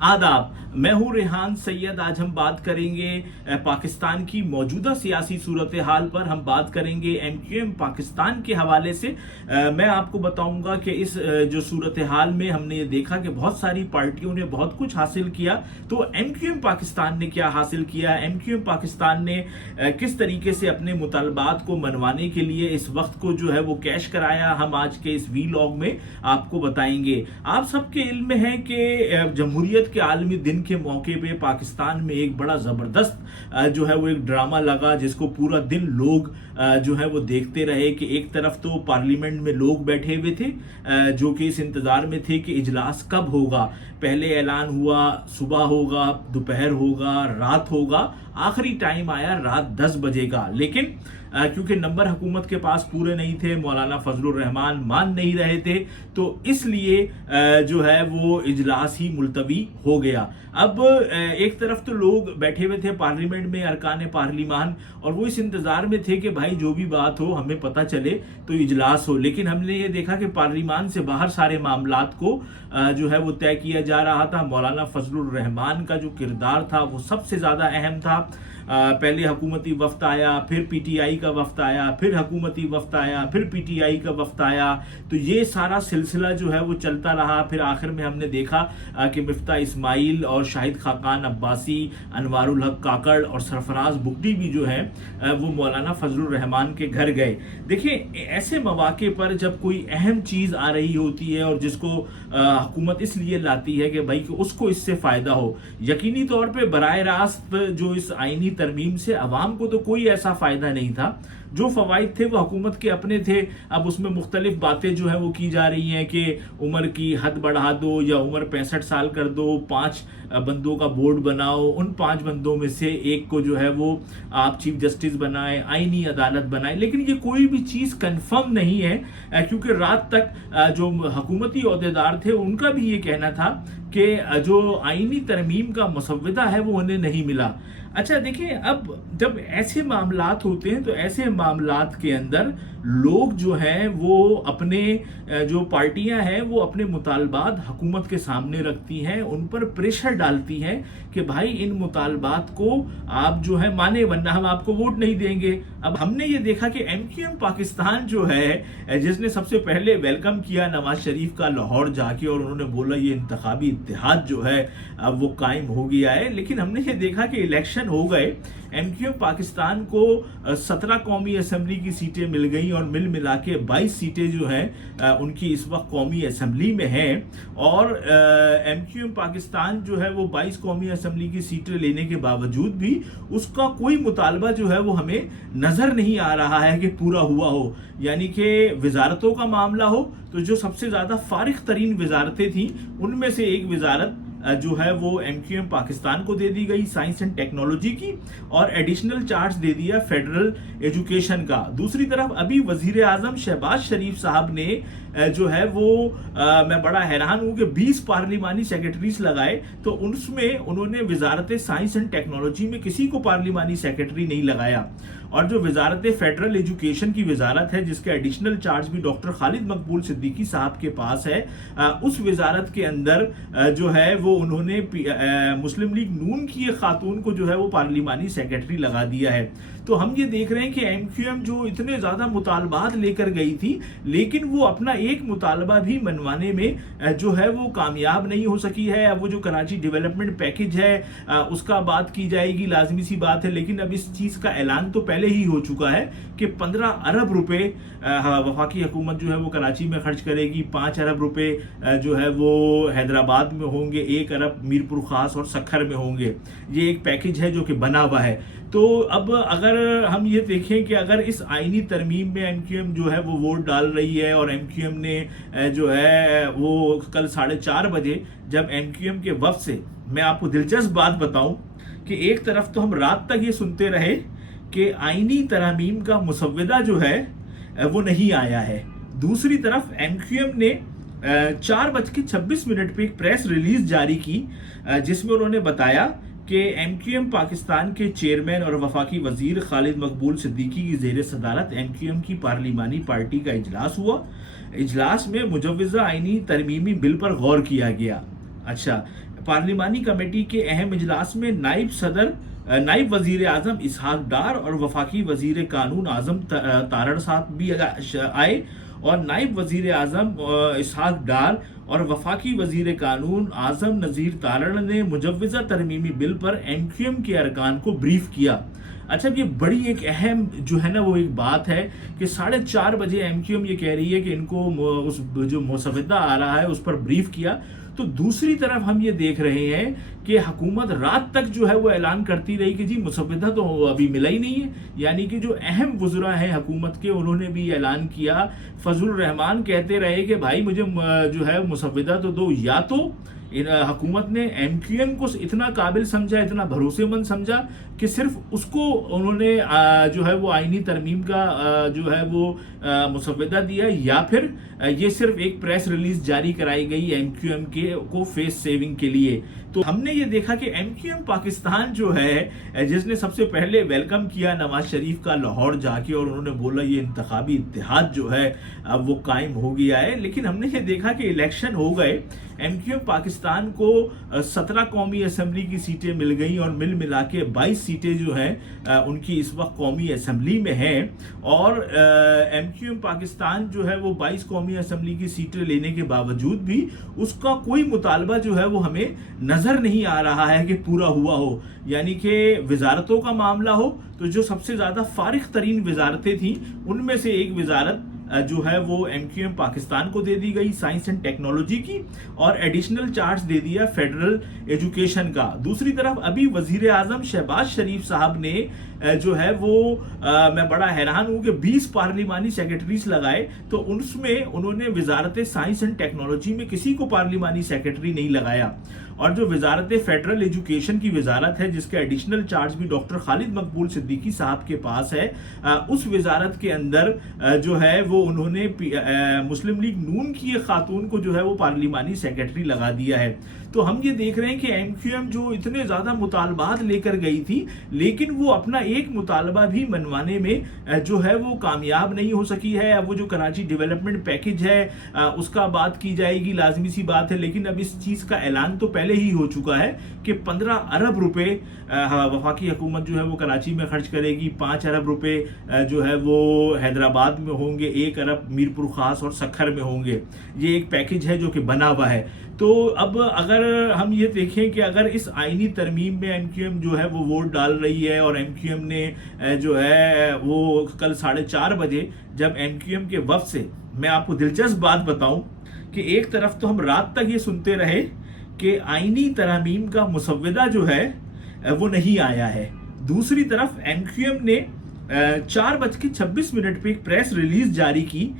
आदाब, मैं हूं रेहान सैयद। आज हम बात करेंगे पाकिस्तान की मौजूदा सियासी सूरत हाल पर। हम बात करेंगे MQM पाकिस्तान के हवाले से। मैं आपको बताऊंगा कि इस जो सूरत हाल में हमने ये देखा कि बहुत सारी पार्टियों ने बहुत कुछ हासिल किया, तो MQM पाकिस्तान ने क्या हासिल किया, MQM पाकिस्तान ने किस तरीके से अपने मुतालबात को मनवाने के लिए इस वक्त को जो है वो कैश कराया, हम आज के इस वीलॉग में आपको बताएंगे। आप सबके इल्म में है कि जमहूरियत के आलमी दिन के मौके पे पाकिस्तान में एक बड़ा जबरदस्त जो है वो एक ड्रामा लगा, जिसको पूरा दिन लोग जो है वो देखते रहे कि एक तरफ तो पार्लियामेंट में लोग बैठे हुए थे जो कि इस इंतजार में थे कि इजलास कब होगा। पहले ऐलान हुआ सुबह होगा, दोपहर होगा, रात होगा, आखिरी टाइम आया रात 10 बजे का। लेकिन क्योंकि नंबर हुकूमत के पास पूरे नहीं थे, मौलाना फजलुर रहमान मान नहीं रहे थे, तो इसलिए जो है वो इजलास ही मुलतवी हो गया। अब एक तरफ तो लोग बैठे हुए थे पार्लियामेंट में, अरकान पार्लिमान, और वो इस इंतजार में थे कि भाई जो भी बात हो हमें पता चले तो इजलास हो। लेकिन हमने ये देखा कि पार्लियामान से बाहर सारे मामलात को जो है वो तय किया जा रहा था। मौलाना फजलुर रहमान का जो किरदार था वो सबसे ज़्यादा अहम था। पहले हुकूमती वफ्द आया, फिर PTI का वफ्द आया, फिर हुकूमती वफ्द आया, फिर PTI का वफ्द आया, तो ये सारा सिलसिला जो है वो चलता रहा। फिर आखिर में हमने देखा कि मिफ्ता इस्माइल और शाहिद खाकान अब्बासी, अनवारुल हक काकड़ और सरफराज बुगटी भी जो है वो मौलाना फजलुर रहमान के घर गए। देखिए, ऐसे मौके पर जब कोई अहम चीज़ आ रही होती है और जिसको हुकूमत इसलिए लाती है कि भाई कि उसको इससे फ़ायदा हो, यकीनी तौर पर बराह रास्त जो इस आइनी तरमीम से अवाम को तो कोई ऐसा फ़ायदा नहीं था। जो फ़वाइद थे वो हुकूमत के अपने थे। अब उसमें मुख्तलिफ बातें जो है वो की जा रही हैं कि उम्र की हद बढ़ा दो या उम्र 65 साल कर दो, 5 बंदों का बोर्ड बनाओ, उन 5 बंदों में से एक को जो है वो आप चीफ जस्टिस बनाएं, आईनी अदालत बनाएं। लेकिन ये कोई भी चीज़ कंफर्म नहीं है, क्योंकि रात तक जो हुकूमती ओहदेदार थे उनका भी ये कहना था कि जो आईनी तरमीम का मसवदा है वो उन्हें नहीं मिला। अच्छा देखिए, अब जब ऐसे मामलात होते हैं तो ऐसे मामलात के अंदर लोग जो हैं वो अपने जो पार्टियां हैं वो अपने मुतालबात हुकूमत के सामने रखती हैं, उन पर प्रेशर डालती हैं कि भाई इन मुतालबात को आप जो है माने, वरना हम आपको वोट नहीं देंगे। अब हमने ये देखा कि MQM पाकिस्तान जो है, जिसने सबसे पहले वेलकम किया नवाज शरीफ का लाहौर जाके, और उन्होंने बोला ये इंतखाबी इत्तेहाद जो है अब वो कायम हो गया है। लेकिन हमने ये देखा कि इलेक्शन हो गए, MQM पाकिस्तान को 17 कौमी असम्बली की सीटें मिल गई और मिल मिला के 22 सीटें जो हैं उनकी इस वक्त कौमी असम्बली में हैं। और MQM पाकिस्तान जो है वो 22 कौमी असम्बली की सीटें लेने के बावजूद भी उसका कोई मुतालबा जो है वो हमें नज़र नहीं आ रहा है कि पूरा हुआ हो। यानी कि वजारतों का मामला हो तो जो सबसे ज़्यादा फारिग तरीन वजारतें थीं उनमें से एक वजारत जो है वो MQM पाकिस्तान को दे दी गई, साइंस एंड टेक्नोलॉजी की, और एडिशनल चार्ज दे दिया फेडरल एजुकेशन का। दूसरी तरफ अभी वजीर आजम शहबाज शरीफ साहब ने जो है वो मैं बड़ा हैरान हूँ कि 20 पार्लिमानी सेक्रेटरीज लगाए, तो उसमें उन्होंने वजारत साइंस एंड टेक्नोलॉजी में किसी को पार्लिमानी सेक्रेटरी नहीं लगाया। और जो वजारत फेडरल एजुकेशन की वजारत है, जिसका एडिशनल चार्ज भी डॉक्टर खालिद मकबूल सिद्दीकी साहब के पास है, उस वजारत के अंदर जो है वो उन्होंने मुस्लिम लीग नून की एक खातून को जो है वो पार्लिमानी सेक्रेटरी लगा दिया है। तो हम ये देख रहे हैं कि MQM जो इतने ज़्यादा मुतालबात लेकर गई थी, लेकिन वो अपना एक मुतालबा भी मनवाने में जो है वो कामयाब नहीं हो सकी है। अब वो जो कराची डेवलपमेंट पैकेज है उसका बात की जाएगी, लाजमी सी बात है। लेकिन अब इस चीज़ का ऐलान तो पहले ही हो चुका है कि 15 अरब रुपए वफाकी हुकूमत जो है वो कराची में खर्च करेगी, 5 अरब रुपए जो है वो हैदराबाद में होंगे, 1 अरब मीरपुर खास और सखर में होंगे। ये एक पैकेज है जो कि बना हुआ है। तो अब अगर हम ये देखें कि अगर इस आइनी तरमीम में MQM जो है वो वोट डाल रही है, और MQM ने जो है वो कल 4:30 बजे जब MQM के वफ्द से, मैं आपको दिलचस्प बात बताऊं कि एक तरफ तो हम रात तक ये सुनते रहे कि आइनी तरमीम का मुसव्वदा जो है वो नहीं आया है, दूसरी तरफ MQM ने 4:26 पे एक प्रेस रिलीज जारी की जिसमें उन्होंने बताया कि MQM पाकिस्तान के चेयरमैन और वफाकी वजीर खालिद मकबूल सिद्दीकी की ज़ेर सदारत MQM की पार्लिमानी पार्टी का इजलास हुआ। इजलास में मुजव्वज़ा आइनी तरमीमी बिल पर गौर किया गया। अच्छा, पार्लिमानी कमेटी के अहम इजलास में नायब वजीर आजम इसहाक डार और वफाकी वजीर कानून आजम तारड़ साहब भी आए। और नायब वजीर आजम इसहाक डार और वफाकी वजीर कानून आजम नज़ीर तारड़ ने मुजव्वज़ा तरमीमी बिल पर MQM के अरकान को ब्रीफ किया। अच्छा, ये बड़ी एक अहम जो है ना वो एक बात है कि 4:30 बजे MQM ये कह रही है कि इनको उस जो मुसवदा आ रहा है उस पर ब्रीफ किया। तो दूसरी तरफ हम ये देख रहे हैं कि हुकूमत रात तक जो है वो ऐलान करती रही कि जी मुसवदा तो अभी मिला ही नहीं है। यानी कि जो अहम वज़रा हैं हुकूमत के, उन्होंने भी ऐलान किया। फजलुर रहमान कहते रहे कि भाई मुझे जो है मुसवदा तो दो। या तो हुकूमत ने MQM को इतना काबिल समझा, इतना भरोसेमंद समझा कि सिर्फ उसको उन्होंने जो है वो आईनी तरमीम का जो है वो मुसवदा दिया, या फिर ये सिर्फ एक प्रेस रिलीज जारी कराई गई MQM के को फेस सेविंग के लिए। तो हमने ये देखा कि MQM पाकिस्तान जो है, जिसने सबसे पहले वेलकम किया नवाज शरीफ का लाहौर जाके, और उन्होंने बोला ये इंतखाबी इत्तेहाद जो है अब वो कायम हो गया है। लेकिन हमने ये देखा कि इलेक्शन हो गए, MQM पाकिस्तान को 17 कौमी असम्बली की सीटें मिल गई और मिला के 22 सीटें जो हैं उनकी इस वक्त कौमी असम्बली में हैं। और MQM पाकिस्तान जो है वो 22 कौमी असम्बली की सीटें लेने के बावजूद भी उसका कोई मुतालबा जो है वो हमें नजर नहीं आ रहा है कि पूरा हुआ हो। यानी कि वजारतों का मामला हो तो जो सबसे ज्यादा फारिग तरीन वजारतें थी उनमें से एक वजारत जो है वो MQM पाकिस्तान को दे दी गई, साइंस एंड टेक्नोलॉजी की, और एडिशनल चार्ज दे दिया फेडरल एजुकेशन का। दूसरी तरफ अभी वजीर आजम शहबाज शरीफ साहब ने जो है वो मैं बड़ा हैरान हूं कि 20 पार्लिमानी सेक्रेटरीज लगाए, तो उसमें उन्होंने वजारत साइंस एंड टेक्नोलॉजी में किसी को पार्लिमानी सेक्रेटरी नहीं लगाया। और जो वजारत फेडरल एजुकेशन की वजारत है, जिसका एडिशनल चार्ज भी डॉक्टर खालिद मकबूल सिद्दीकी साहब के पास है, उस वजारत के अंदर जो है वो उन्होंने मुस्लिम लीग नून की एक खातून को जो है वो पार्लिमानी सेक्रेटरी लगा दिया है। तो हम ये देख रहे हैं कि MQM जो इतने ज्यादा मुतालबात लेकर गई थी, लेकिन वो अपना एक मुतालबा भी मनवाने में जो है वो कामयाब नहीं हो सकी है। अब वो जो कराची डेवलपमेंट पैकेज है उसका बात की जाएगी, लाजमी सी बात है। लेकिन अब इस चीज का ऐलान तो पहले ही हो चुका है कि 15 अरब रुपए वफाकी हुकूमत जो है वो कराची में खर्च करेगी, 5 अरब रुपए जो है वो हैदराबाद में होंगे, 1 अरब मीरपुर खास और सखर में होंगे। ये एक पैकेज है जो कि बना हुआ है। तो अब अगर हम ये देखें कि अगर इस आईनी तरमीम में MQM जो है वो वोट डाल रही है, और MQM ने जो है वो कल 4:30 बजे जब MQM के वफ्द से, मैं आपको दिलचस्प बात बताऊं कि एक तरफ तो हम रात तक ये सुनते रहे कि आईनी तरमीम का मुसवदा जो है वो नहीं आया है, दूसरी तरफ MQM ने 4:26 पे एक प्रेस रिलीज जारी की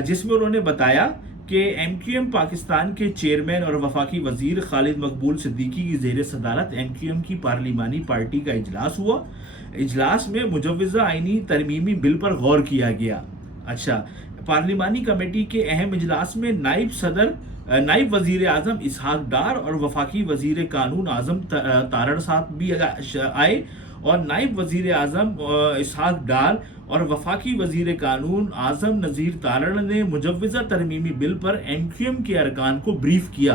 जिसमें उन्होंने बताया कि MQM पाकिस्तान के चेयरमैन और वफाकी वजीर खालिद मकबूल सिद्दीकी की ज़ेर सदारत MQM की पार्लिमानी पार्टी का इजलास हुआ। इजलास में मुजव्वज़ा आईनी तरमीमी बिल पर गौर किया गया। अच्छा, पार्लिमानी कमेटी के अहम इजलास में नायब वजीर आजम इसहाक डार और वफाकी वजीर कानून आजम तारड़ साहब भी आए। और नायब वजीर आजम इसहाक डार और वफाकी वजीर कानून आजम नज़ीर तारड़ ने मुजव्वज़ा तरमीमी बिल पर MQM के अरकान को ब्रीफ किया।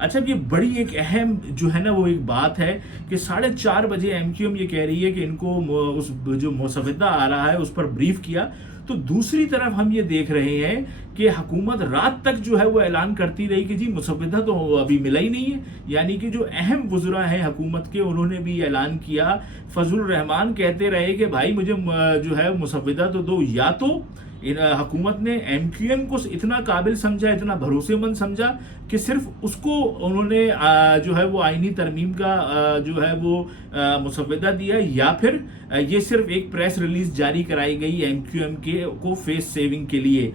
अच्छा, ये बड़ी एक अहम जो है ना वो एक बात है कि 4:30 बजे MQM ये कह रही है कि इनको उस जो मुसवदा आ रहा है उस पर ब्रीफ किया। तो दूसरी तरफ हम ये देख रहे हैं कि हुकूमत रात तक जो है वो ऐलान करती रही कि जी मुसवदा तो अभी मिला ही नहीं है। यानी कि जो अहम वज़रा हैं हुकूमत के, उन्होंने भी ऐलान किया। फजलुर रहमान कहते रहे कि भाई मुझे जो है मुसवदा तो दो। या तो हुकूमत ने MQM को इतना काबिल समझा, इतना भरोसेमंद समझा कि सिर्फ उसको उन्होंने जो है वो आईनी तरमीम का जो है वो मुसवदा दिया, या फिर ये सिर्फ एक प्रेस रिलीज जारी कराई गई MQM के को फेस सेविंग के लिए।